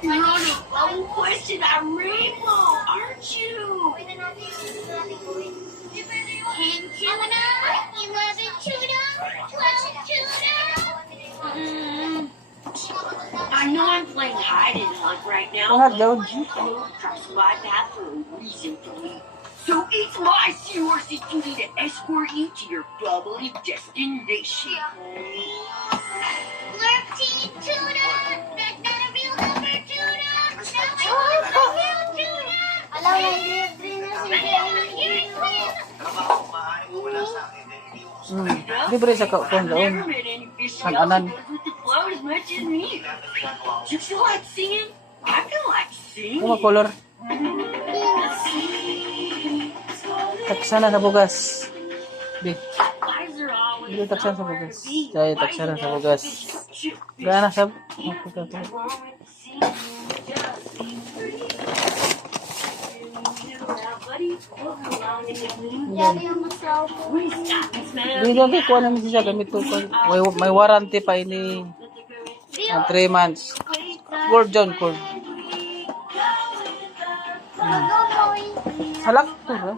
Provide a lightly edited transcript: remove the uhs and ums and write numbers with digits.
You're on a phone question at Rainbow, aren't you? 10 tuna, 11 tuna, 12 tuna. I know I'm playing hide and hunt right now. Lahat daw. You don't trust my path for a reason to me. So it's my seahorsey duty to escort you to your bubbly destination. 13 tuna! That's not a real number, tuna! That's not a real tuna! Alam mo, libre na si Jenny. Libre sa kaupon daon. San-anan. As much as me. You feel like singing? I feel like singing. Ano color? Taksana sa bugas. Di. Di taksana sa bugas. Kaya taksana sa bugas. Gana sa... Yari yung masaw mo. Di lagi ko namin siya gamit to. May warranty pa ini. 3 months. Cord John, cord. Ano mo? Halak to, ha?